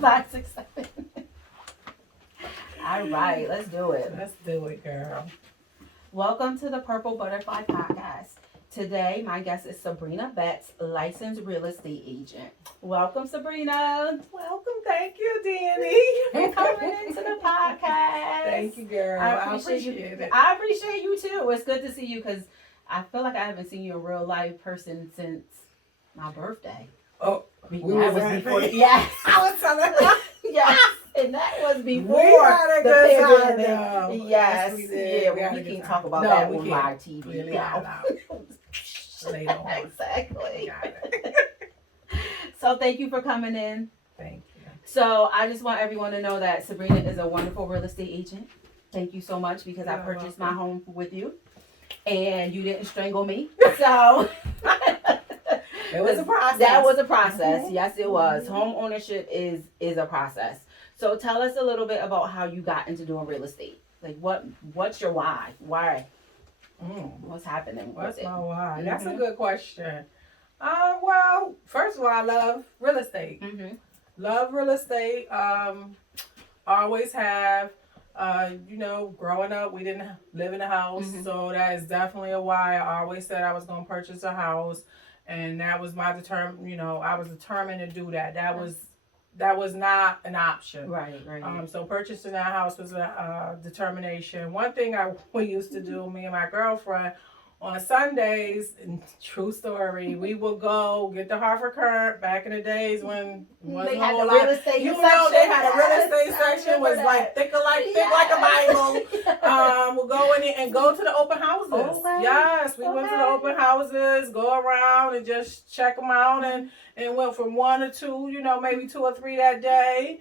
567. All right, let's do it. Let's do it, girl. Welcome to the Purple Butterfly Podcast. Today, my guest is Sabrina Betts, licensed real estate agent. Welcome, Sabrina. Welcome. Thank you, Danny. For coming into the podcast. Thank you, girl. I appreciate it. I appreciate you too. It's good to see you because I feel like I haven't seen you in real life person since my birthday. Oh, that was before. Yes, I was telling her. Yes, and that was before We had a the good pandemic. time. Yes, we did. yeah, we can't talk about no, that we on can't. live TV. Really No. Later on. Exactly. Got it. So thank you for coming in. Thank you. So I just want everyone to know that Sabrina is a wonderful real estate agent. Thank you so much because I You're purchased welcome. my home with you, and you didn't strangle me. So It was a process. that was a process. Mhm. Yes, it was. Home ownership is a process. So tell us a little bit about how you got into doing real estate. Like what's your why? Why? What's happening? What's with it? my why? That's a Mhm. good question. Well, first of all, I love real estate. Mhm. Love real estate. Always have. Growing up, we didn't live in a house, Mhm. so that is definitely a why. I always said I was going to purchase a house, and that was my I was determined to do that. That was not an option. Right. So purchasing that house was a determination. One thing we used to do, me and my girlfriend, on Sundays, true story, we would go get the Hartford Current back in the days when They had the real estate section. they had a real estate Yes, I section, was remember like that. thick like a Bible. We'll go in there and go to the open houses. Okay. Yes, we went to the open houses, go around and just check them out, and went from 1 or 2, maybe 2 or 3 that day.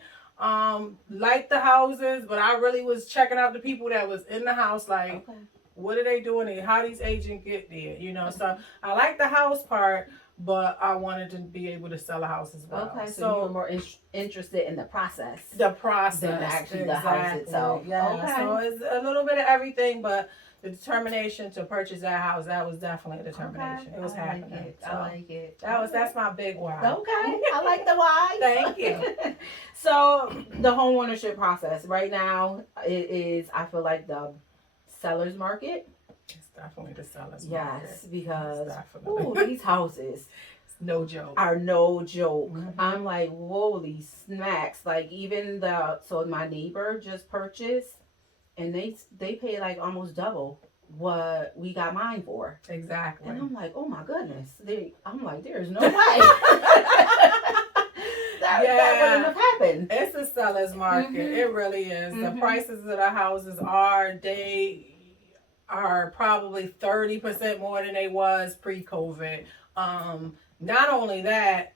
Liked the houses, but I really was checking out the people that was in the house, like, Okay. what are they doing here? How these agents get there? So I like the house part, but I wanted to be able to sell a house as well. Okay, so you were more interested in the process. The process Than actually the house itself. Yeah. Okay. So it's a little bit of everything, but the determination to purchase that house, that was definitely a determination. Okay. It was happening. Like it. So I like it. that's my big why. Okay, I like the why. Thank you. So the home ownership process right now, it is, I feel like, the seller's market. It's definitely the seller's market. Yes, because Definitely. these houses It's no joke. are no joke. Mhm. I'm like, holy smacks. Like even so my neighbor just purchased and they pay like almost double what we got mine for. Exactly. And I'm like, oh my goodness. I'm like, there's no way. That wouldn't have happened. It's a seller's market. Mhm. It really is. The Mhm. prices of the houses are probably 30% more than they was pre-COVID. Not only that,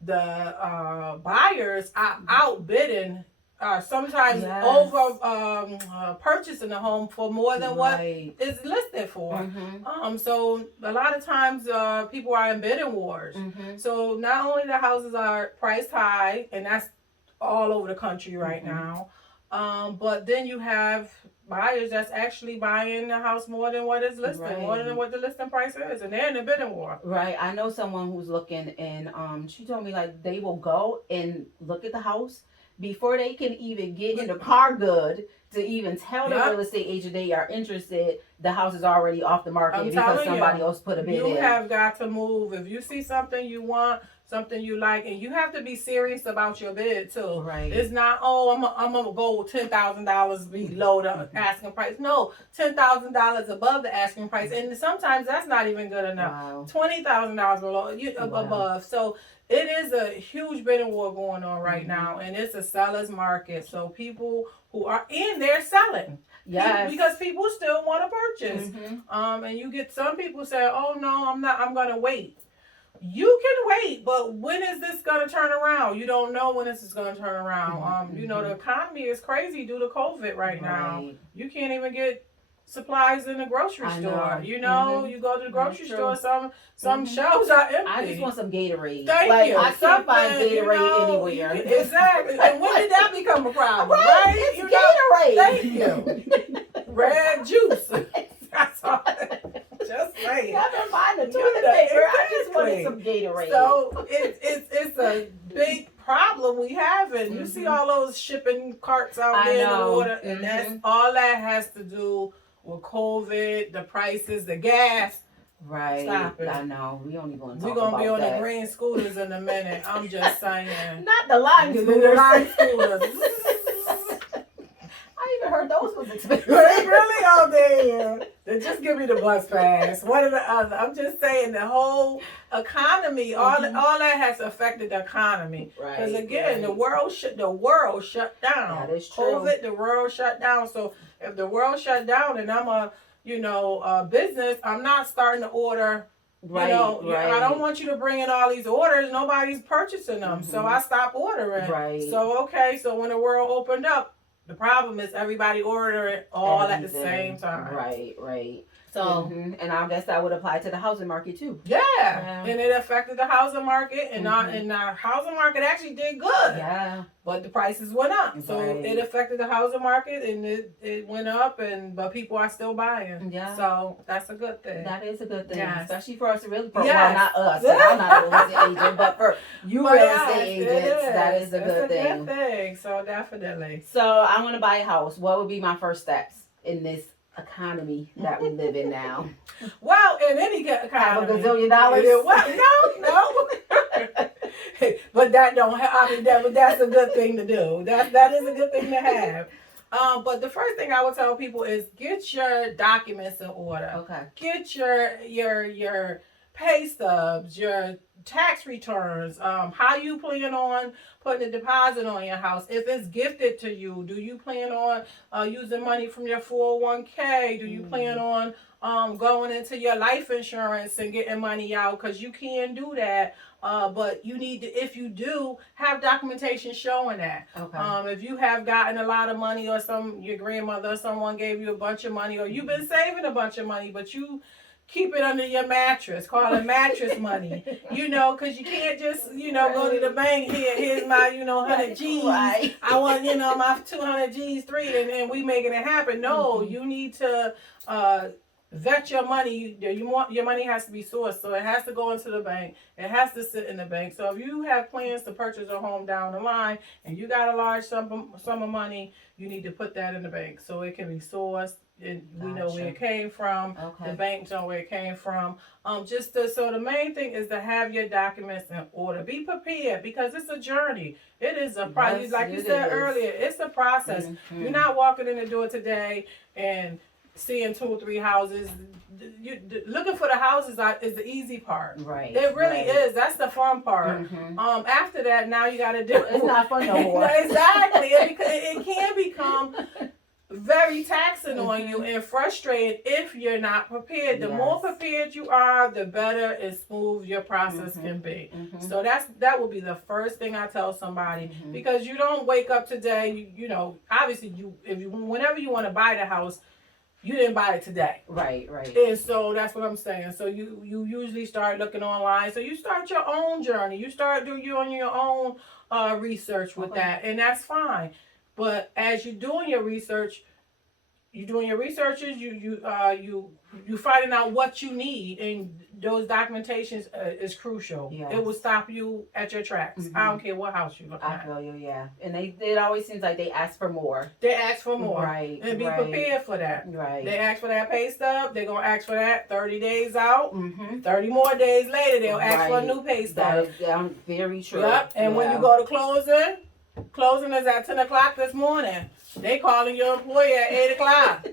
the buyers are outbidding, sometimes Yes. over purchasing the home for more than what Right. is listed for. Mhm. So a lot of times people are in bidding wars. Mhm. So not only the houses are priced high, and that's all over the country right Mhm. now, but then you have buyers that's actually buying the house more than what is listed, more than Right. what the listing price is, and they're in a bidding war. Right. I know someone who's looking, and she told me like they will go and look at the house before they can even get in the car good to even tell the Yep. real estate agent they are interested. The house is already off the market I'm because telling somebody you, else put a bid You in. have got to move. If you see something you want, something you like, and you have to be serious about your bid too. Right. It's not, I'm gonna go $10,000 below the asking price. No, $10,000 above the asking price, and sometimes that's not even good enough. Wow. $20,000 below Wow. above. So it is a huge bidding war going on right Mhm. now, and it's a seller's market. So people who are in there selling, Yes. because people still want to purchase. Mhm. And you get some people say, "Oh no, I'm not. I'm gonna wait." You can wait, but when is this gonna turn around? You don't know when this is gonna turn around. Mhm. The economy is crazy due to COVID right now. Right. You can't even get supplies in the grocery I store. know. Mhm. You go to the grocery That's store, true. some Mhm. shelves are empty. I just want some Gatorade. Thank like, you. I can't find Something, Gatorade anywhere. Exactly. And when did that become a problem? Right? Right? It's You know, Gatorade. thank you. Red juice. That's all. Just saying. I've been buying the You toilet know, paper. I just exactly. wanted some Gatorade. So it's a big problem we having. You see all those shipping carts out there in the water, and that's all that has to do with COVID, the prices, the gas. Right. Stop it. I know. We don't even want to We're talk going to be on that. the green scooters in a minute. I'm just saying. Not the lime The scooters. lime scooters. I even heard those was expensive. They really out there. They just give me the bus pass. One or the other. I'm just saying the whole economy, all that has affected the economy. Because again, the world shut down. That is true. COVID, the world shut down. So if the world shut down and I'm a business, I'm not starting to order. Right. I don't want you to bring in all these orders. Nobody's purchasing them. So I stopped ordering. Right. So so when the world opened up, the problem is everybody ordering all at the same time. Right. So, and I guess that would apply to the housing market too. Yeah. And it affected the housing market, and our housing market actually did good. Yeah. But the prices went up, so Right. it affected the housing market, and it went up, but people are still buying. Yeah. So that's a good thing. That is a good thing, Yes. especially for us real estate. Yes. Well, not us. 'Cause I'm not a real estate agent, but for you real estate agents, that is a good thing. It's a good thing. So definitely. So I want to buy a house. What would be my first steps in this economy that we live in now? Well, in any economy, Have a gazillion dollars? No. But that don't. That's a good thing to do. That is a good thing to have. But the first thing I would tell people is get your documents in order. Okay. Get your pay stubs, your tax returns. How you plan on putting a deposit on your house? If it's gifted to you, do you plan on using money from your 401k? Do you plan on going into your life insurance and getting money out? Because you can do that. But you need to, if you do, have documentation showing that. Okay. If you have gotten a lot of money, or your grandmother or someone gave you a bunch of money, or you've been saving a bunch of money, but you keep it under your mattress, call it mattress money, because you can't just, go to the bank, here's my, 100 G's. Right. I want, my 200 G's, and we making it happen. No, you need to, vet your money. Your money has to be sourced, so it has to go into the bank. It has to sit in the bank. So if you have plans to purchase a home down the line and you got a large sum of money, you need to put that in the bank so it can be sourced. And we know where it came from. Okay. The bank know where it came from. So the main thing is to have your documents in order. Be prepared, because it's a journey. It is a process. Yes, like you said earlier, it's a process. You're not walking in the door today and seeing 2 or 3 houses. Looking for the houses is the easy part. Right. It really is. That's the fun part. After that, now you got to do. It's not fun no more. Exactly. It can become very taxing on you and frustrating if you're not prepared. The more prepared you are, the better and smooth your process can be. So that will be the first thing I tell somebody, because you don't wake up today. Obviously, whenever you want to buy the house, you didn't buy it today. Right. And so that's what I'm saying. So you usually start looking online. So you start your own journey. You start doing your own research with that, and that's fine. But as you're doing your research, you finding out what you need, and those documentations is crucial. Yes. It will stop you at your tracks. I don't care what house you're looking I at. feel you, yeah. And it always seems like they ask for more. They ask for more. Right. And be prepared for that. Right. They ask for that pay stub. They're going to ask for that 30 days out. 30 more days later, they'll ask for a new pay stub. That is very true. Yep. And when you go to closing is at 10 o'clock this morning. They calling your employer at 8 o'clock.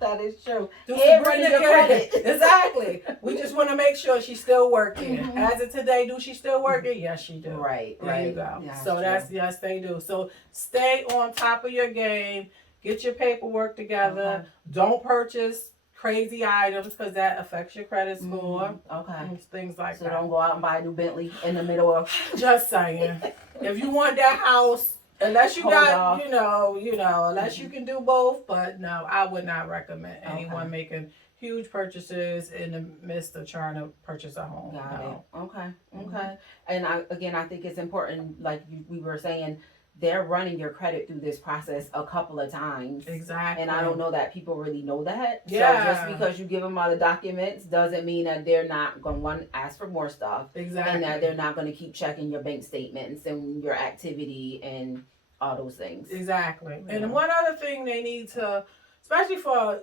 That is true. Sabrina your credit. Exactly. We just want to make sure she's still working. As of today, do she still working? Yes, she do. Right. There you go. Yeah, so yes, they do. So stay on top of your game. Get your paperwork together. Don't purchase crazy items, because that affects your credit score. Okay. Things like So that. don't go out and buy a new Bentley in the middle of. Just saying. If you want that house, unless you unless you can do both, but no, I would not recommend anyone making huge purchases in the midst of trying to purchase a home. Got it. Okay. And I think it's important, like we were saying, they're running your credit through this process a couple of times. Exactly. And I don't know that people really know that. Yeah. So just because you give them all the documents doesn't mean that they're not going to want to ask for more stuff. Exactly. And that they're not going to keep checking your bank statements and your activity and all those things. Exactly. Yeah. And one other thing they need to, especially for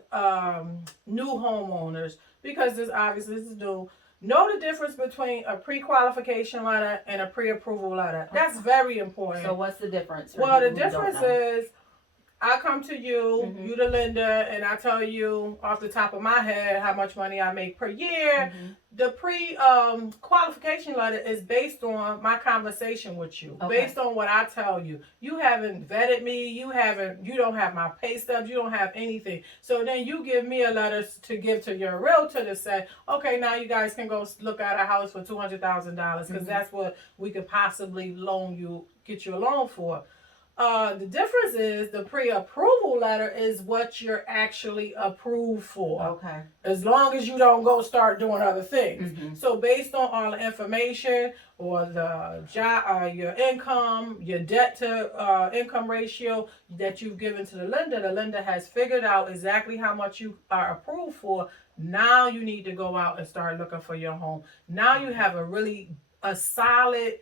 new homeowners, because this is new, know the difference between a pre-qualification letter and a pre-approval letter. That's very important. So what's the difference? Well, the difference is I come to you, Mhm. you the lender, and I tell you off the top of my head how much money I make per year. Mhm. The pre-qualification letter is based on my conversation with you, Okay. based on what I tell you. You haven't vetted me. You don't have my pay stubs. You don't have anything. So then you give me a letter to give to your realtor to say, okay, now you guys can go look at a house for $200,000 because Mhm. that's what we could possibly get you a loan for. The difference is the pre-approval letter is what you're actually approved for. Okay. As long as you don't go start doing other things. Mhm. So based on all the information or the job, your income, your debt to income ratio that you've given to the lender has figured out exactly how much you are approved for. Now you need to go out and start looking for your home. Now you have a solid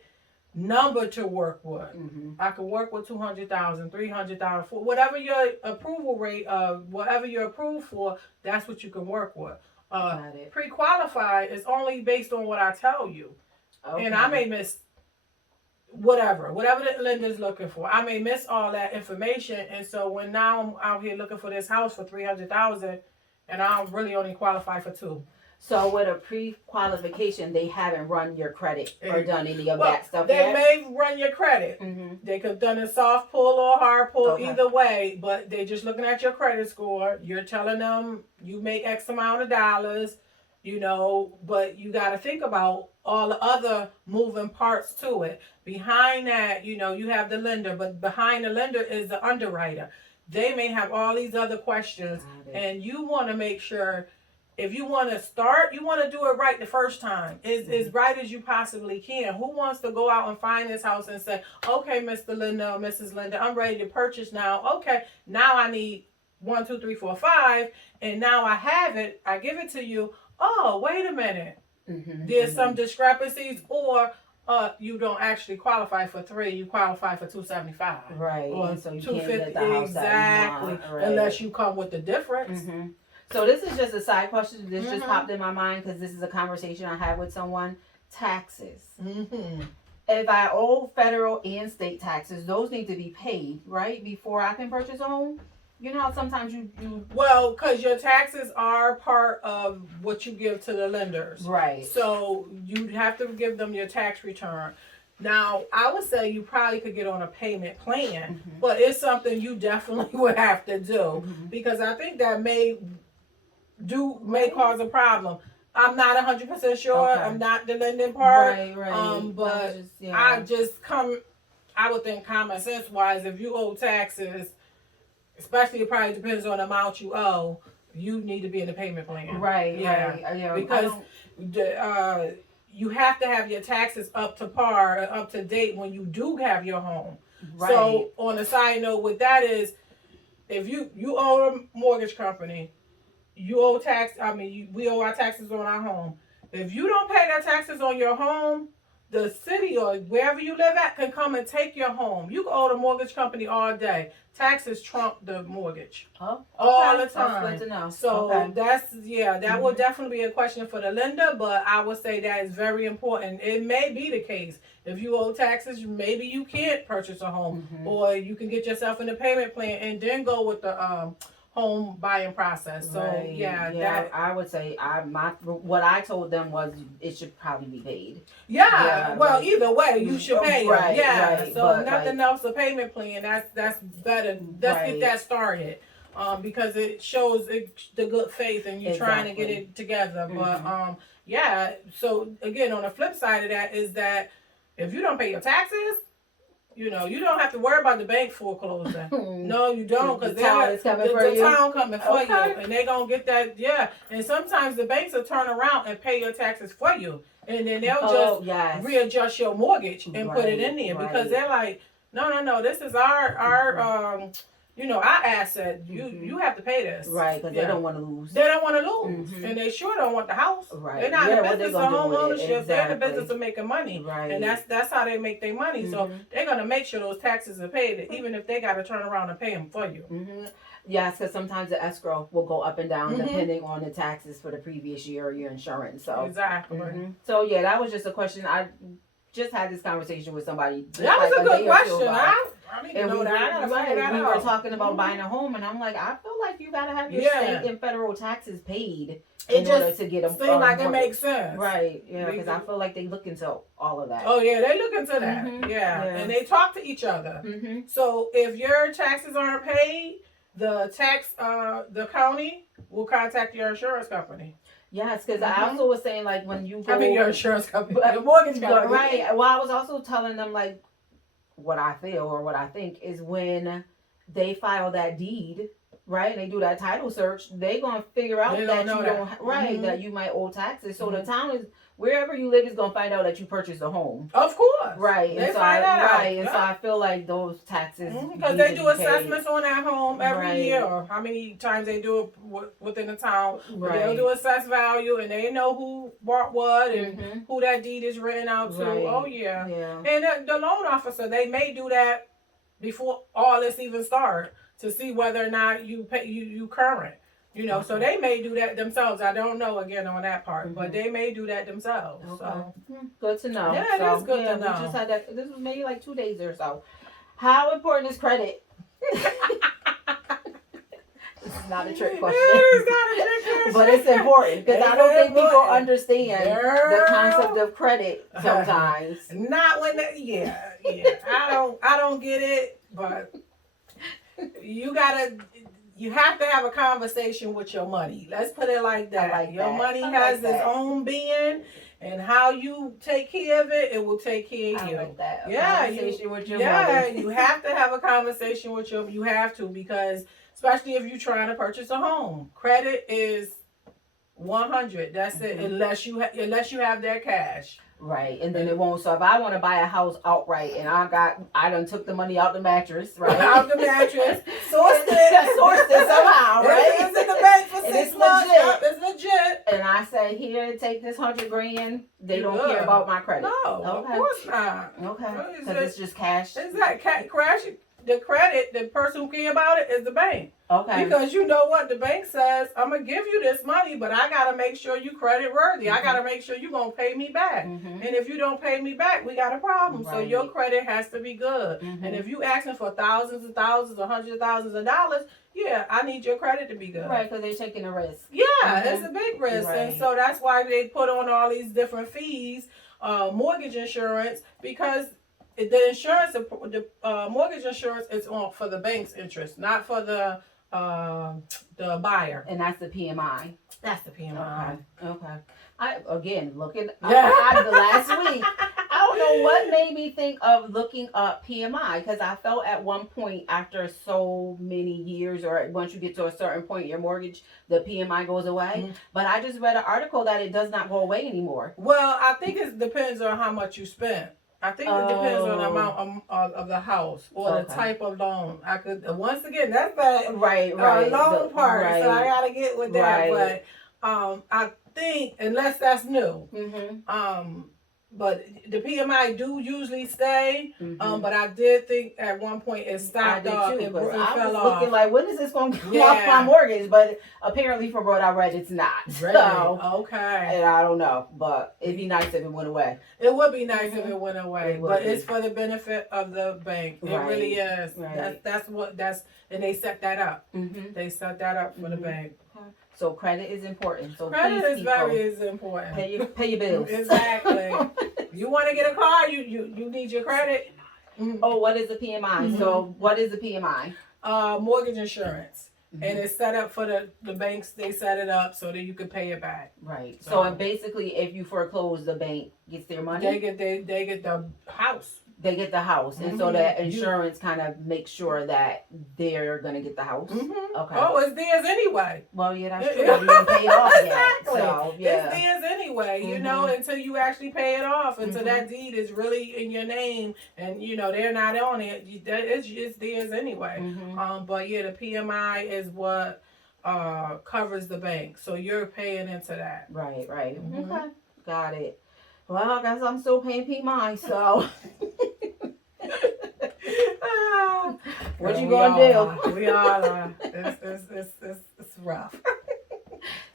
number to work with. Mhm. I can work with 200,000, 300,000, for whatever your approval rate of whatever you're approved for. That's what you can work with. Got it. Pre-qualified is only based on what I tell you, Okay. and I may miss whatever the lender's looking for. I may miss all that information, and so when now I'm out here looking for this house for 300,000, and I'm really only qualified for 2. So with a pre-qualification, they haven't run your credit or done any of that stuff They yet? may run your credit. Mm-hmm. They could have done a soft pull or a hard pull, Okay. either way, but they're just looking at your credit score. You're telling them you make X amount of dollars, but you got to think about all the other moving parts to it. Behind that, you have the lender, but behind the lender is the underwriter. They may have all these other questions, and you want to make sure if you want to start, you want to do it right the first time. As right as you possibly can. Who wants to go out and find this house and say, okay, Mr. Linda or Mrs. Linda, I'm ready to purchase now. Okay, now I need 1, 2, 3, 4, 5, and now I have it. I give it to you. Oh, wait a minute. Mm-hmm. There's some discrepancies, or you don't actually qualify for 3. You qualify for 275. Right. Or And so you 250. can't get the house Exactly. that you want, right. Unless you come with the difference. Mm-hmm. So this is just a side question. This just Mhm. popped in my mind because this is a conversation I had with someone. Taxes. Mm-hmm. If I owe federal and state taxes, those need to be paid, right? Before I can purchase a home? You know how sometimes you Well, because your taxes are part of what you give to the lenders. right. So you have to give them your tax return. Now, I would say you probably could get on a payment plan, Mhm. but it's something you definitely would have to do Mhm. because I think that may cause a problem. I'm not 100% sure. Okay. I'm not the lending part. Right. But I would think common sense wise, if you owe taxes, especially it probably depends on the amount you owe, you need to be in the payment plan. Right. Because you have to have your taxes up to par, up to date when you do have your home. right. So on a side note with that is, if you own a mortgage company, you owe we owe our taxes on our home. If you don't pay their taxes on your home, the city or wherever you live at can come and take your home. You can owe the mortgage company all day. Taxes trump the mortgage. Oh, okay. All the time. That's good to know. So okay. that would definitely be a question for the lender, but I would say that is very important. It may be the case. If you owe taxes, maybe you can't purchase a home, Mhm. or you can get yourself in a payment plan and then go with the home buying process. So Right. that I would say what I told them was it should probably be paid. yeah. Well, like- either way, you should pay them. Right, Yeah. right, So but, nothing else, a payment plan. That's better. Let's Right. get that started. Because it shows the good faith and you're trying to get Exactly. it together. But Mhm. so again, on the flip side of that is that if you don't pay your taxes, you don't have to worry about the bank foreclosing. No, you don't, because The town is coming for the you? town coming for you, Okay. and they gonna get that. Yeah, and sometimes the banks will turn around and pay your taxes for you, and then they'll just yes. readjust your mortgage and put it in there Right. because they're like, No. This is our our asset. You have to pay this. Right, because they don't want to lose. They don't want to lose, and they sure don't want the house. Right. They're not in the business of home ownership. Exactly. They're in the business of making money. Right. And that's how they make their money. So they're gonna make sure those taxes are paid, even if they got to turn around and pay them for you. Yes, because sometimes the escrow will go up and down depending on the taxes for the previous year or your insurance. So exactly. So yeah, that was just a question. I just had this conversation with somebody. That was a good question. I need to know that. I gotta figure that we out. were talking about buying a home, and I'm like, I feel like you gotta have your state and federal taxes paid in order to get them. It seems like it makes sense. Right. Yeah, because I feel like they look into all of that. Oh yeah, they look into that. Yeah, and they talk to each other. So if your taxes aren't paid, the county will contact your insurance company. Yes, because I also was saying, like, when you go... I mean, your insurance company, your mortgage company. Right. Well, I was also telling them, like, what I feel or what I think is when they file that deed, right, and they do that title search, they going to figure out that you might owe taxes. So the town is... Wherever you live is going to find out that you purchased a home. Of course. Right. They find that out. Right. And so I feel like those taxes... Because they do assessments on that home every year. Or how many times they do it within the town. Right. They'll do assess value and they know who bought what and who that deed is written out to. Right. Oh, yeah. And the loan officer, they may do that before all this even starts to see whether or not you current. So they may do that themselves. I don't know again on that part, but they may do that themselves. Okay. So good to know. Yeah, that's good to know. We just had that. This was maybe like 2 days or so. How important is credit? This is not a trick question. It's not a trick question, but it's important because I don't think people understand the concept of credit sometimes. Not when I don't get it, but you have to have a conversation with your money. Let's put it like that. Your money has its own being, and how you take care of it, it will take care of you. I like that. Conversation with your money. You have to have a conversation with you have to, because especially if you're trying to purchase a home, credit is 100. That's it. Unless you have that cash. Right, and then it won't. So if I want to buy a house outright, and I done took the money out the mattress, right? Out the mattress, sourced it somehow, right? It's in the bank for 6 months. It's legit. And I say, here, take this $100,000. They don't care about my credit. No, of course not. Okay, because it's just cash. It's not cash. The credit, the person who care about it is the bank. Okay. Because you know what? The bank says, I'm going to give you this money, but I got to make sure you credit worthy. I got to make sure you're going to pay me back. And if you don't pay me back, we got a problem. Right. So your credit has to be good. And if you asking for thousands and thousands or hundreds of thousands of dollars, yeah, I need your credit to be good. Right, because they're taking a risk. Yeah, it's a big risk. Right. And so that's why they put on all these different fees, mortgage insurance, because the insurance, the mortgage insurance is on for the bank's interest, not for the buyer. And that's the PMI. That's the PMI. Okay. Looking up the last week, I don't know what made me think of looking up PMI, because I felt at one point after so many years, or once you get to a certain point in your mortgage, the PMI goes away. But I just read an article that it does not go away anymore. Well, I think it depends on how much you spent. I think it depends on the amount of the house or the type of loan. I could, once again, that's the loan part. Right. So I gotta get with that. Right. But I think, unless that's new, but the PMI do usually stay. But I did think at one point it stopped off. I was looking like, when is this going to come off my mortgage? But apparently, from what I read, it's not. Really? So, okay. And I don't know, but it'd be nice if it went away. It would be nice if it went away, but it's for the benefit of the bank. It really is. Right. And they set that up. They set that up for the bank. So credit is important. So credit is very important. Pay your bills. Exactly. You want to get a car, you need your credit. Oh, what is the PMI? So what is the PMI? Mortgage insurance. And it's set up for the banks. They set it up so that you can pay it back. Right. So basically, if you foreclose, the bank gets their money. They get the house. They get the house, and so that insurance kind of makes sure that they're gonna get the house. Okay. Oh, it's theirs anyway. Well, yeah, that's true. You didn't pay it off Exactly. yet, so yeah, it's theirs anyway. You know, until you actually pay it off, until that deed is really in your name, and you know they're not on it. It's theirs anyway. But yeah, the PMI is what covers the bank, so you're paying into that. Right. Okay, got it. Well, I guess I'm still paying PMI, so. What you gonna do? We all are. It's rough.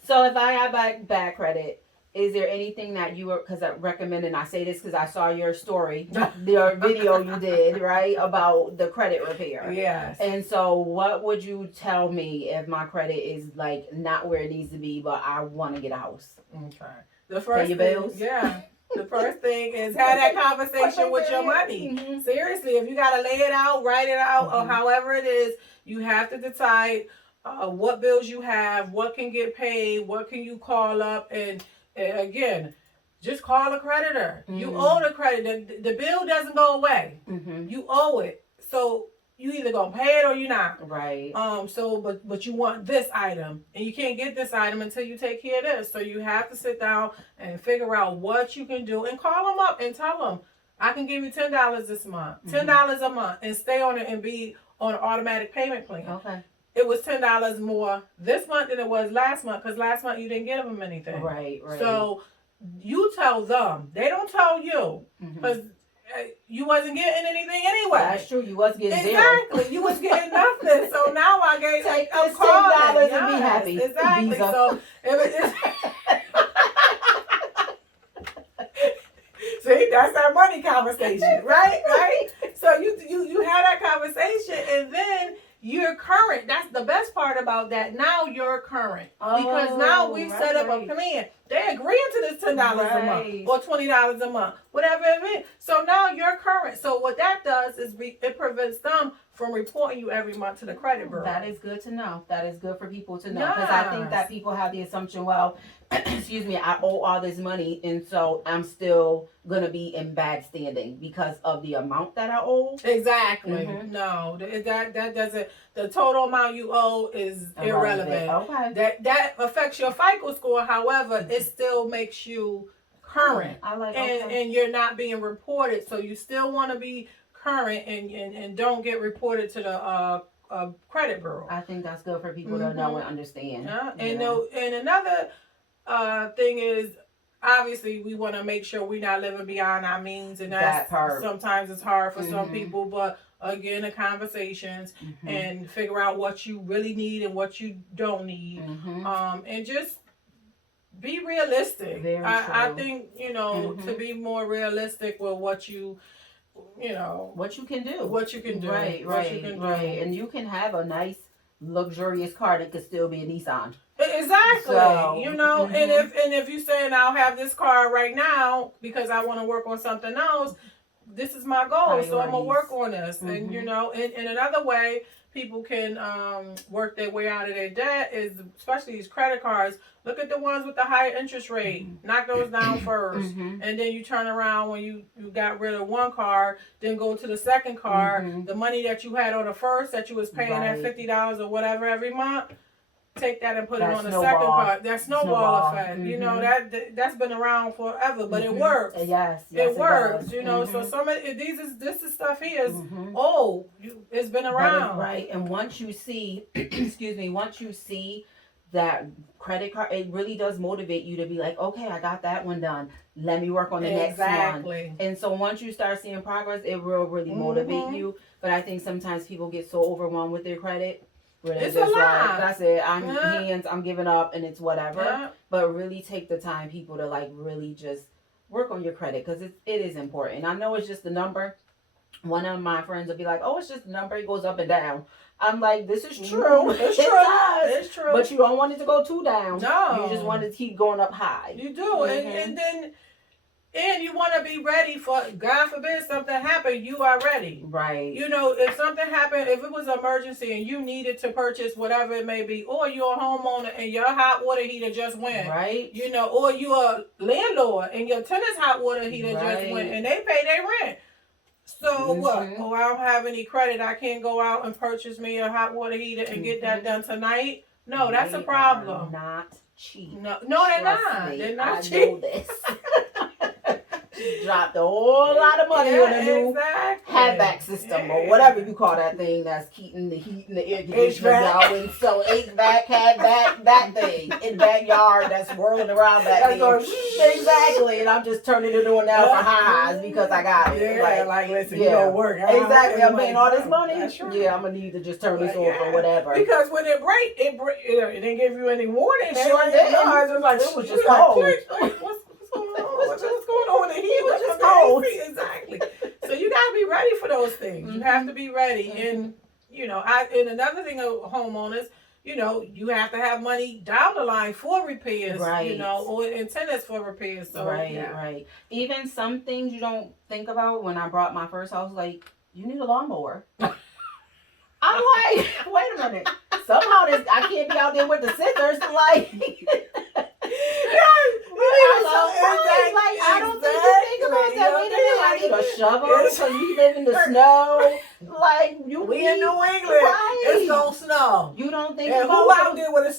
So if I have bad credit, is there anything that you were, because I recommend, and I say this because I saw your story, your video you did, right, about the credit repair. Yes. And so what would you tell me if my credit is like not where it needs to be, but I want to get a house? Okay. The first Pay your bills? Yeah. The first thing is have that conversation with your money. Seriously, if you got to lay it out, write it out, or however it is, you have to decide what bills you have, what can get paid, what can you call up, and again, just call a creditor. You owe the creditor. The bill doesn't go away. You owe it. So you either gonna pay it or you're not. Right. But you want this item, and you can't get this item until you take care of this. So you have to sit down and figure out what you can do, and call them up and tell them, I can give you $10 this month, $10 a month, and stay on it and be on an automatic payment plan. Okay. It was $10 more this month than it was last month, because last month you didn't give them anything. Right. So you tell them. They don't tell you, because you wasn't getting anything anyway. That's true. You was getting exactly. You was getting nothing. So now I gave take $10 and be happy. Exactly. Visa. So it's see, that's our money conversation, right? So you had that conversation, and then you're current. That's the best part about that. Now you're current, because now we set up a plan. They agreeing to this $10 a month or $20 a month, whatever it is. So now you're current. So what that does is it prevents them from reporting you every month to the credit bureau. That is good to know. That is good for people to know, because I think that people have the assumption, well, excuse me, I owe all this money, and so I'm still gonna be in bad standing because of the amount that I owe. Exactly. No, that doesn't. The total amount you owe is irrelevant. Okay. That affects your FICO score. However, it still makes you current. I like and you're not being reported, so you still want to be current and don't get reported to the credit bureau. I think that's good for people to know and understand. And another thing is, obviously we want to make sure we're not living beyond our means, and that's sometimes it's hard for some people, but again, the conversations and figure out what you really need and what you don't need, and just be realistic. I think, to be more realistic with what you can do. Right. And you can have a nice, luxurious car that could still be a Nissan. Exactly. So, and if you saying I'll have this car right now because I want to work on something else, this is my goal. So I'm gonna work on this. And in another way people can work their way out of their debt is, especially these credit cards. Look at the ones with the higher interest rate. Knock those down first. And then you turn around when you got rid of one card, then go to the second card. The money that you had on the first that you was paying at $50 or whatever every month, take that and put it on the second card. That snowball effect. That's been around forever, but it works. Yes, it works. So some of this is stuff here is it's been around. Right. And once you see once you see that credit card, it really does motivate you to be like, okay, I got that one done. Let me work on the next one. And so once you start seeing progress, it will really motivate you. But I think sometimes people get so overwhelmed with their credit. It's a lot. That's it. I'm giving up, and it's whatever. Yeah. But really take the time, people, to like really just work on your credit, because it is important. I know it's just a number. One of my friends will be like, "Oh, it's just a number. It goes up and down." I'm like, "This is true. It's true. It's true. But you don't want it to go too down. No, you just want it to keep going up high. You do, and you want to be ready for, God forbid, something happen, you are ready. Right. If something happened, if it was an emergency and you needed to purchase whatever it may be, or you're a homeowner and your hot water heater just went. Right. Or you're a landlord and your tenant's hot water heater just went and they pay their rent. So what? Oh, I don't have any credit. I can't go out and purchase me a hot water heater and get that done tonight. No, that's a problem. Not cheap. No, they're not. Me, They're not I cheap. know this. Dropped a whole lot of money on a new hatchback system or whatever you call that thing that's keeping the heat and the air conditioner going. So HVAC, hatchback, that thing in the backyard that's whirling around back there. Exactly, and I'm just turning it on now for highs because I got it. Like listen, you don't work. Exactly, I'm paying all this money. Right. Yeah, I'm gonna need to just turn this off or whatever. Because when it break, it didn't give you any warning. Sure did. It was just cold. What's going on in here? It was just cold. Exactly. So you gotta be ready for those things. You have to be ready. And and another thing of homeowners, you have to have money down the line for repairs, right. Or incentives for repairs. So right. Even some things you don't think about. When I bought my first house, like, you need a lawnmower. I'm like, wait a minute. Somehow I can't be out there with the scissors, like. I don't think you think about that. Wait a minute, I need a shovel because we live in the snow. Like, we in New England, it's gonna snow. You don't think and about who out there with a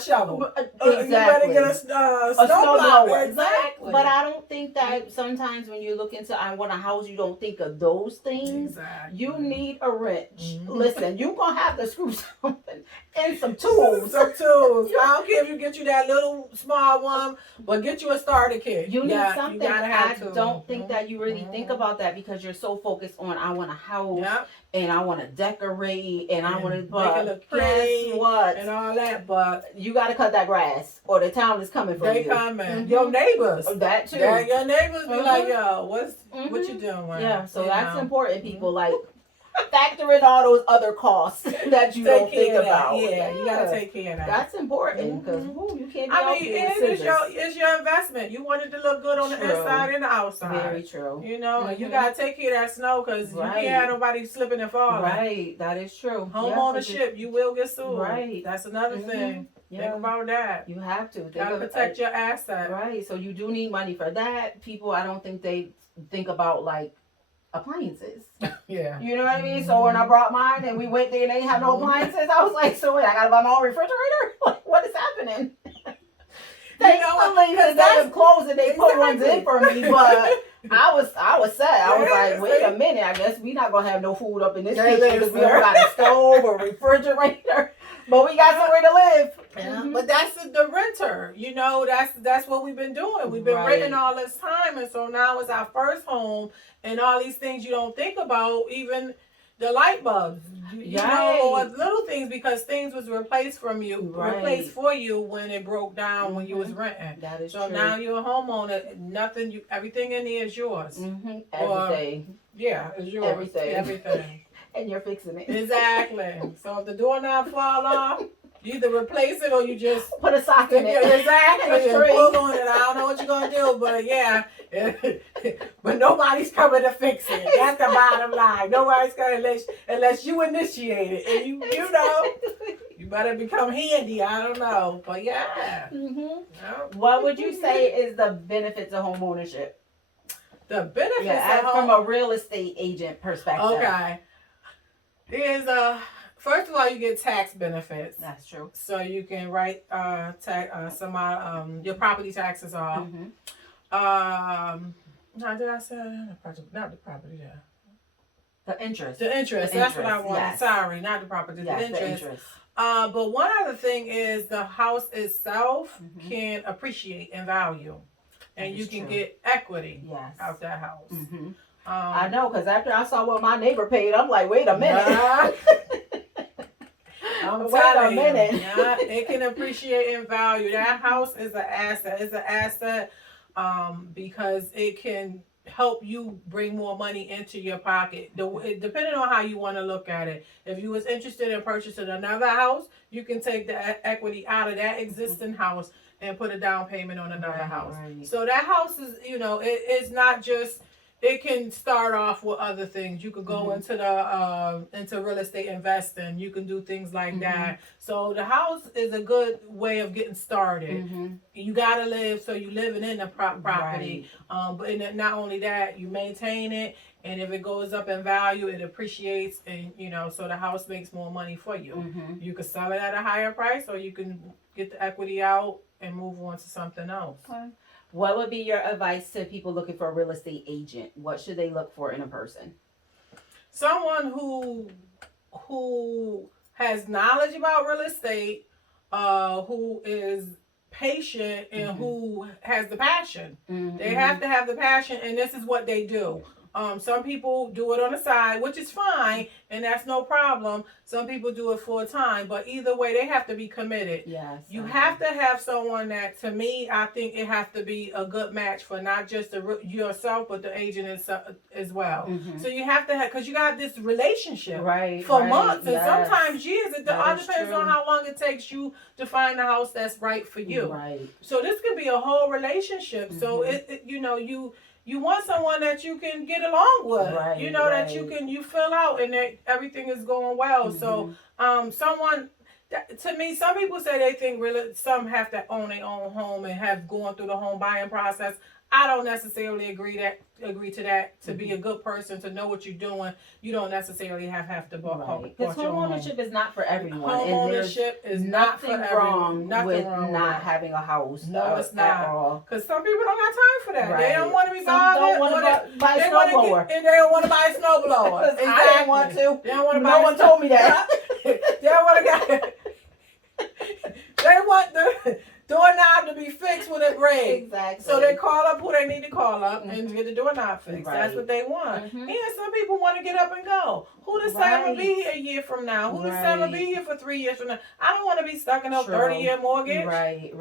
shovel? Exactly. You better get a snowblower. Exactly. But I don't think that sometimes when you look into I want a house, you don't think of those things. Exactly. You need a wrench. Listen, you're gonna have to screw something and some tools. I don't care if you get you that little small one, but get you a starter kit. You need something. You gotta have I don't think that you really think about that because you're so focused on I want a house and I want to decorate and I want to make it look pretty. Guess what? And all that, but you got to cut that grass or the town is coming for you. They coming. Your neighbors. That too. Your neighbors be like, yo, what you doing? Yeah, so that's important. People like factor in all those other costs that you don't think about. Yeah, you gotta take care of that. That's important because you can't be it's your investment. You want it to look good on the inside and the outside. Very true. You gotta take care of that snow because you can't have nobody slipping and falling. Right, that is true. Home ownership, you will get sued. Right. That's another thing. Think about that. You have to. Gotta protect your asset. Right, so you do need money for that. People, I don't think they think about like appliances. Yeah. You know what I mean? So when I brought mine and we went there and they didn't have no appliances, I was like, so wait, I gotta buy my own refrigerator? Like, what is happening? Thankfully, they closed and they put ones in for me, but I was sad. I was like, wait a minute, I guess we not gonna have no food up in this kitchen because we don't got a stove or refrigerator. But we got somewhere to live. Yeah. But that's the renter. That's what we've been doing. We've been renting all this time, and so now it's our first home, and all these things you don't think about, even the light bulbs, or little things, because things was replaced for you when it broke down when you was renting. That is so true. Now you're a homeowner. Everything in there is yours. Everything. It's yours. Everything. And you're fixing it. Exactly. So if the doorknob fall off, you either replace it or you just put a sock in it. Exactly. And pull on it. I don't know what you're gonna do, but but nobody's coming to fix it. That's the bottom line. Nobody's gonna unless you initiate it, and you better become handy. I don't know, but What would you say is the benefits of home ownership? The benefits from a real estate agent perspective. Okay. Is first of all, you get tax benefits. That's true. So you can write your property taxes off. Now did I say not the property? Yeah. The interest. That's what I wanted. Yes. Sorry, not the property. Yes, the interest. But one other thing is the house itself can appreciate in value, and you can get equity out that house. I know, because after I saw what my neighbor paid, I'm like, wait a minute. It can appreciate in value. That house is an asset. It's an asset because it can help you bring more money into your pocket. Depending on how you want to look at it. If you was interested in purchasing another house, you can take the equity out of that existing house and put a down payment on another house. Right. So that house is, it's not just. It can start off with other things. You could go into real estate investing. You can do things like that. So the house is a good way of getting started. You gotta live, so you living in the property. But not only that, you maintain it And if it goes up in value, it appreciates, and so the house makes more money for you. Mm-hmm. You could sell it at a higher price, or you can get the equity out and move on to something else. Okay. What would be your advice to people looking for a real estate agent? What should they look for in a person? Someone who has knowledge about real estate, who is patient, and Mm-hmm. who has the passion. Mm-hmm. They have to have the passion, and this is what they do. Some people do it on the side, which is fine, and that's no problem. Some people do it full time, but either way, they have to be committed. Yes. You have to have someone that, to me, I think it has to be a good match for not just yourself, but the agent as well. Mm-hmm. So you have to have, because you got this relationship for right, months, and yes. sometimes years. It all That is depends true. on how long it takes you to find the house that's right for you. Right. So this could be a whole relationship. Mm-hmm. So you want someone that you can get along with, Right, that you fill out and that everything is going well. Mm-hmm. So someone to me, some people say they think really some have to own their own home and have gone through the home buying process. I don't necessarily agree to that. To be a good person, to know what you're doing, you don't necessarily have to buy. Because homeownership is not for everyone. Homeownership is not for everyone. Nothing wrong with not having a house. No, it's not. At all. Because some people don't have time for that. Right. They don't want to be Some bothered. don't want to buy a snowblower. And they don't want to buy a snowblower. Exactly. I didn't want to. They don't want to buy. No one told me that. They don't want to. They want the doorknob to be fixed when it breaks. Exactly. So they call up who they need to call up and get the doorknob fixed. Right. That's what they want. Mm-hmm. And some people want to get up and go. Who does say will be here a year from now? Who does say will be here for 3 years from now? I don't want to be stuck in a 30-year mortgage. Right.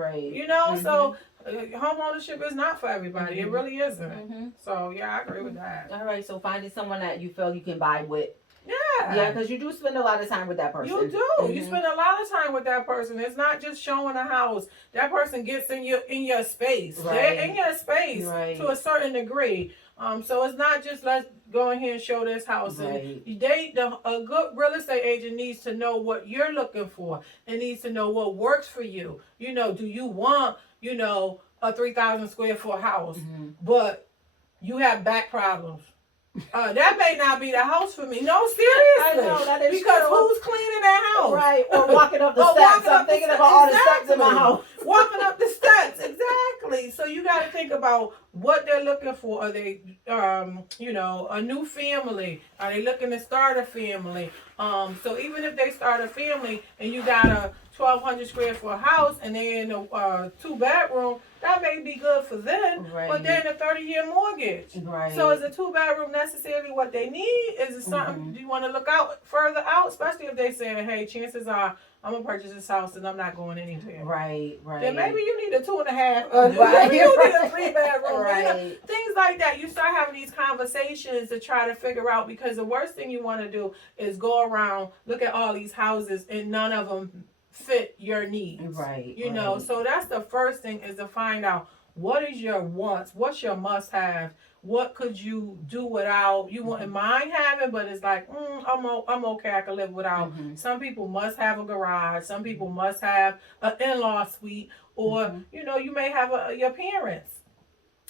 So home ownership is not for everybody. It really isn't. Mm-hmm. So yeah, I agree with that. All right. So finding someone that you feel you can buy with. Yeah, because you do spend a lot of time with that person. You do. Mm-hmm. You spend a lot of time with that person. It's not just showing a house. That person gets in your space. Right. They're in your space to a certain degree. So it's not just let's go in here and show this house. Right. And a good real estate agent needs to know what you're looking for and needs to know what works for you. Do you want a 3,000 square foot house, but you have back problems? That may not be the house for me. No, seriously. I know, that is because true. who's cleaning that house? Right, or walking up the steps. I'm thinking about all the steps in my house. Walking up the steps, exactly. So you got to think about what they're looking for. Are they, a new family? Are they looking to start a family? So even if they start a family and you got a 1,200 square foot house and they're in a 2-bedroom, that may be good for them, but they're in a 30-year mortgage. Right. So is a 2-bedroom necessarily what they need? Is it something do you want to look further out, especially if they saying, hey, chances are I'm gonna purchase this house and I'm not going anywhere. Right. Then maybe you need a 2.5. Maybe you need a 3-bedroom. Right. Things like that. You start having these conversations to try to figure out, because the worst thing you want to do is go around, look at all these houses and none of them fit your needs. Right. So that's the first thing, is to find out what is your wants, what's your must have, what could you do without. You wouldn't mind having, but it's like I'm okay, I can live without. Some people must have a garage, some people must have an in-law suite, or you may have your parents.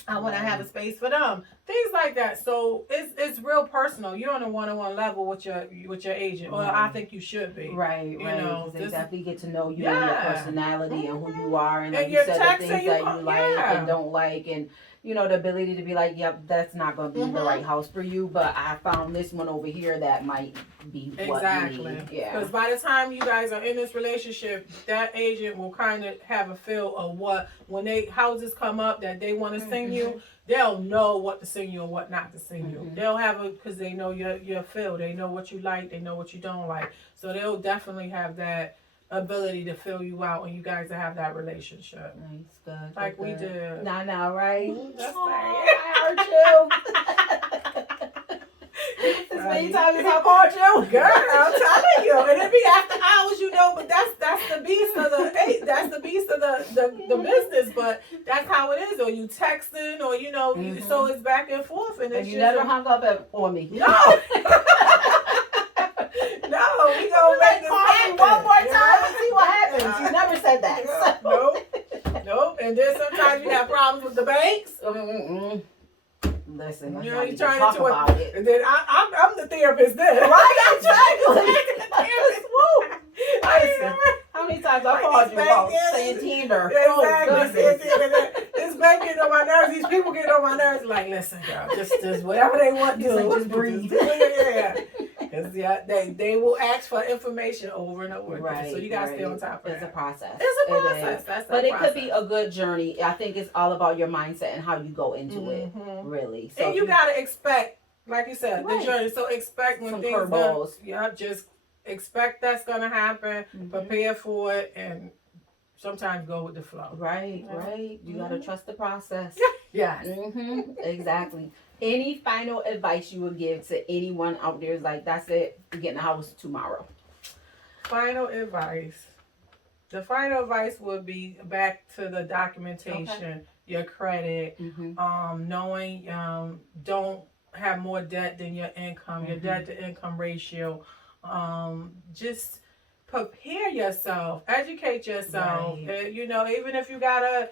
I want to have a space for them. Things like that. So it's real personal. You're on a one-on-one level with your agent, or I think you should be. Right. They definitely get to know you and your personality and who you are, and like and you said, the things and that you like and don't like, and the ability to be like, yep, that's not going to be the right house for you, but I found this one over here that might be what you need. Yeah. Because by the time you guys are in this relationship, that agent will kind of have a feel of when houses come up that they want to sing you, they'll know what to sing you and what not to sing you. They'll have because they know your feel. They know what you like. They know what you don't like. So they'll definitely have that ability to fill you out, and you guys to have that relationship. Nice, good. Like we did. I know, right? That's I heard you. As many times as I called you. Girl, I'm telling you. And it be after hours, but that's the beast of the business, but that's how it is. Or you texting, or so it's back and forth, and you never hung up on me. No. No, we gonna make this happen. One more time and see what happens. You never said that. Nope. And then sometimes you have problems with the banks. Listen. listen, let's You not know, you even turn talk into about it. and then I'm the therapist then. Right, exactly. The therapist. Woo. Listen, how many times I called you about saying Tinder? Exactly. Oh, This bank getting on my nerves. These people getting on my nerves. Like, listen, girl, just whatever they want to do. Just breathe. Yeah. Because they will ask for information over and over again. Right, So you got to stay on top of It's that. a process. It's a process. But it could be a good journey. I think it's all about your mindset and how you go into it, really. So and you got to expect, like you said, the journey. So expect when some things curveballs. just expect that's going to happen. Prepare for it, and sometimes go with the flow. Right. You got to trust the process. Yes. Exactly. Any final advice you would give to anyone out there is like, that's it, we're getting a house tomorrow? Final advice. The final advice would be back to the documentation, your credit, knowing don't have more debt than your income, your debt to income ratio. Just prepare yourself, educate yourself. You know, even if you gotta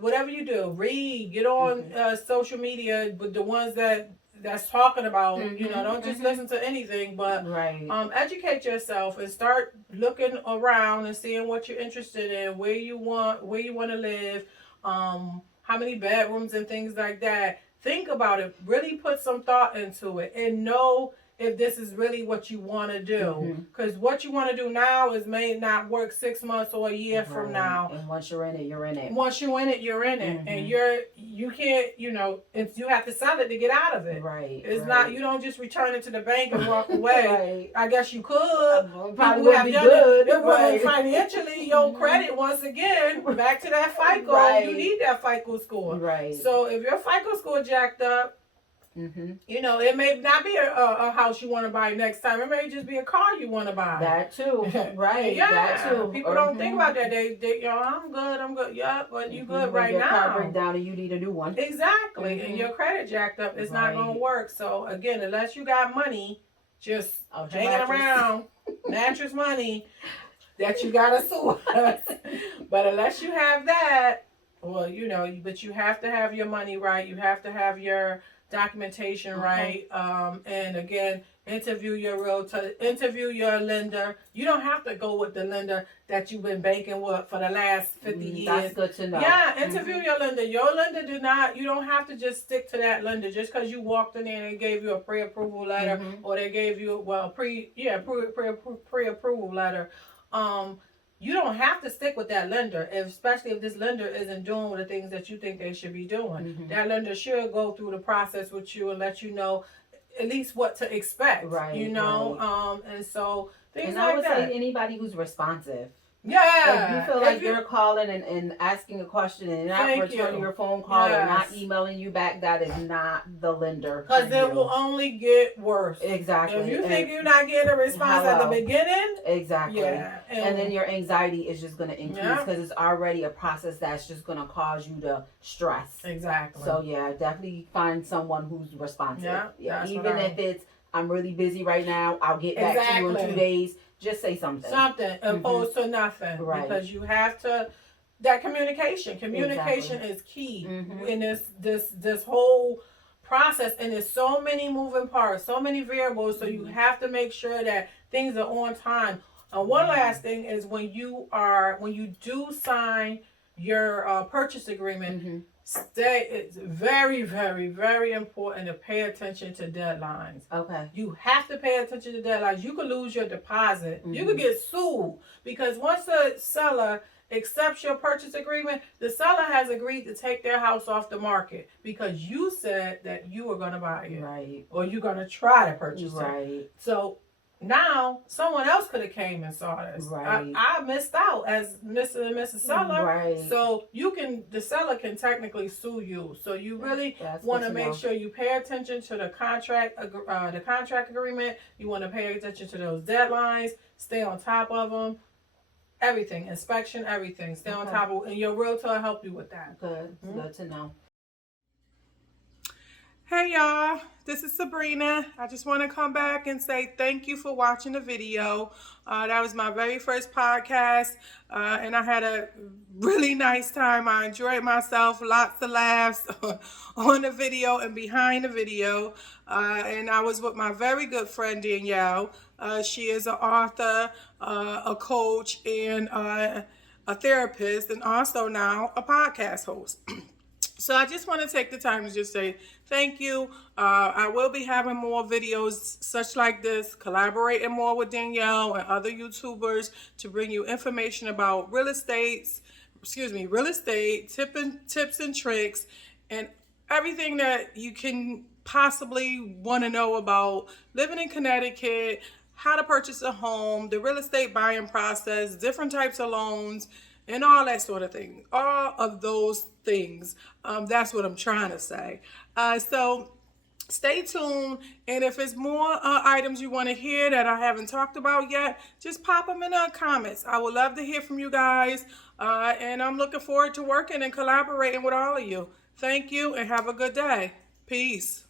whatever you do, read, get on social media with the ones that's talking about, you know, don't just listen to anything, but educate yourself and start looking around and seeing what you're interested in, where you want to live, how many bedrooms and things like that. Think about it, really put some thought into it, and know if this is really what you want to do. Because what you want to do now may not work 6 months or a year from now. And once you're in it, you're in it. Once you're in it, you're in it. And you can't, you know, you have to sell it to get out of it. It's not, you don't just return it to the bank and walk away. I guess you could. Probably would be good. Financially, your credit, once again, back to that FICO, you need that FICO score. So if your FICO score jacked up, you know, it may not be a house you want to buy next time. It may just be a car you want to buy. That too, right? Yeah, that too. People don't think about that. They you know, I'm good. Yeah, but you good right your now. Car break down and you need a new one. Exactly, and your credit jacked up. It's not gonna work. So again, unless you got money, just hanging around, mattress money that you gotta source. But unless you have that, well, you know, but you have to have your money right. You have to have your documentation right, and again, interview your realtor, interview your lender. You don't have to go with the lender that you've been banking with for the last 50 years. That's good to know. Yeah, interview your lender. Your lender you don't have to just stick to that lender just because you walked in there and they gave you a pre-approval letter, or they gave you pre-approval letter. You don't have to stick with that lender, especially if this lender isn't doing the things that you think they should be doing. That lender should go through the process with you and let you know at least what to expect. You know, and so things like that. And I would say anybody who's responsive. Yeah. If you feel like you're calling and asking a question and not returning your phone call or not emailing you back, that is not the lender. Because it will only get worse. Exactly. If you think you're not getting a response at the beginning. Exactly. Yeah. And then your anxiety is just going to increase because it's already a process that's just going to cause you to stress. Exactly. So yeah, definitely find someone who's responsive. Yeah. Even if it's, I'm really busy right now, I'll get back to you in 2 days. Just say something. Something opposed to nothing. Because you have to, that communication is key in this whole process. And there's so many moving parts, so many variables. So you have to make sure that things are on time. And one last thing is when you do sign your purchase agreement, it's very, very, very important to pay attention to deadlines. You have to pay attention to deadlines. You could lose your deposit. You could get sued because once the seller accepts your purchase agreement, the seller has agreed to take their house off the market because you said that you were going to buy it. Or you're going to try to purchase it. So now someone else could have came and saw this. I missed out as Mr. and Mrs. Seller. So the seller can technically sue you. So you really want to make sure you pay attention to the contract agreement. You want to pay attention to those deadlines. Stay on top of them. Everything, inspection, everything. Stay on top of it, and your realtor will help you with that. Good. It's good to know. Hey y'all, this is Sabrina. I just want to come back and say thank you for watching the video. That was my very first podcast, and I had a really nice time. I enjoyed myself, lots of laughs on the video and behind the video. And I was with my very good friend Danielle. She is an author, a coach, and a therapist, and also now a podcast host. So I just want to take the time to just say thank you. I will be having more videos such like this, collaborating more with Danielle and other YouTubers to bring you information about real estate, tips and tricks, and everything that you can possibly want to know about living in Connecticut, how to purchase a home, the real estate buying process, different types of loans, and all that sort of thing. All of those things. That's what I'm trying to say. So stay tuned. And if it's more items you want to hear that I haven't talked about yet, just pop them in the comments. I would love to hear from you guys. And I'm looking forward to working and collaborating with all of you. Thank you and have a good day. Peace.